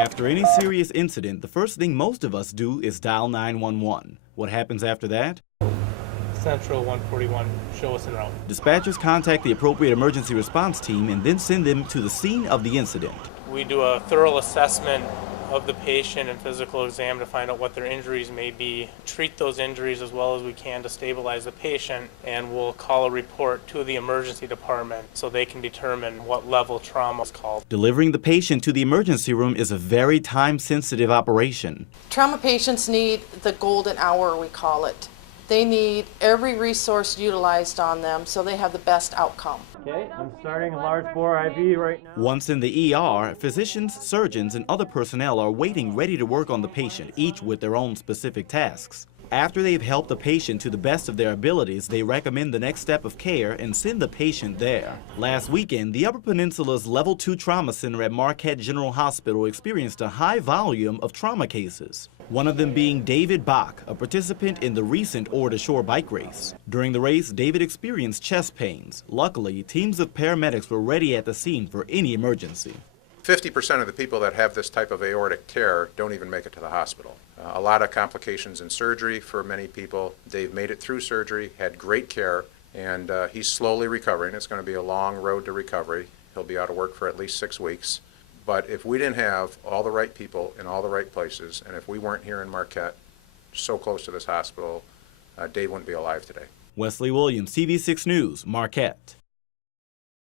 After any serious incident, the first thing most of us do is dial 911. What happens after that? Central 141, show us en route. Dispatchers contact the appropriate emergency response team and then send them to the scene of the incident. We do a thorough assessment of the patient and physical exam to find out what their injuries may be, treat those injuries as well as we can to stabilize the patient, and we'll call a report to the emergency department so they can determine what level trauma is called. Delivering the patient to the emergency room is a very time-sensitive operation. Trauma patients need the golden hour, we call it. They need every resource utilized on them so they have the best outcome. Okay, I'm starting a large bore IV right now. Once in the ER, physicians, surgeons, and other personnel are waiting ready to work on the patient, each with their own specific tasks. After they've helped the patient to the best of their abilities, they recommend the next step of care and send the patient there. Last weekend, the Upper Peninsula's Level 2 Trauma Center at Marquette General Hospital experienced a high volume of trauma cases. One of them being David Bach, a participant in the recent Ore to Shore bike race. During the race, David experienced chest pains. Luckily, teams of paramedics were ready at the scene for any emergency. 50% of the people that have this type of aortic tear don't even make it to the hospital. A lot of complications in surgery for many people. Dave made it through surgery, had great care, and he's slowly recovering. It's going to be a long road to recovery. He'll be out of work for at least 6 weeks. But if we didn't have all the right people in all the right places, and if we weren't here in Marquette, so close to this hospital, Dave wouldn't be alive today. Wesley Williams, TV6 News, Marquette.